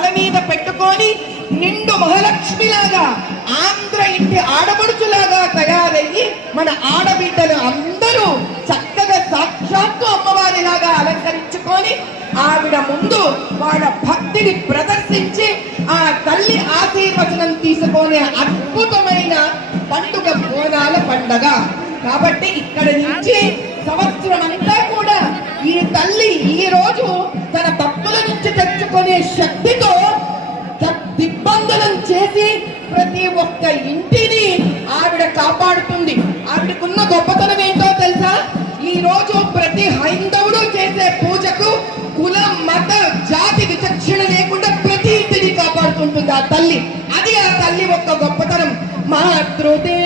తల మీద పెట్టుకొని నిండు మహాలక్ష్మిలాగా ఆంధ్ర ఇంటి ఆడపడుచులాగా తయారయ్యి మన ఆడబిడ్డలు అందరూ చక్కగా సాక్షాత్తు అమ్మవారిలాగా అలంకరించుకొని ఆవిడ ముందు వాళ్ళ భక్తిని ప్రదర్శించి ఆ తల్లి ఆశీర్వచనం తీసుకునే అద్భుతమైన పండుగ బోనాల పండగ. కాబట్టి ఇక్కడ నుంచి సంవత్సరం అంతా కూడా ఈ తల్లి ఈ రోజు తన భక్తుల నుంచి తెచ్చుకునే శక్తితో దిగ్బంధనం చేసి ప్రతి ఒక్క ఇంటిని ఆవిడ కాపాడుతుంది. ఆవిడకున్న గొప్పతనం ఏంటో తెలుసా? ఈ రోజు ప్రతి హైందవుడు చేసే పూజకు కుల మత జాతి విచక్షణ లేకుండా ప్రతి ఇంటిని కాపాడుతుంటుంది ఆ తల్లి. అది ఆ తల్లి ఒక్క గొప్పతనం. మాతృదే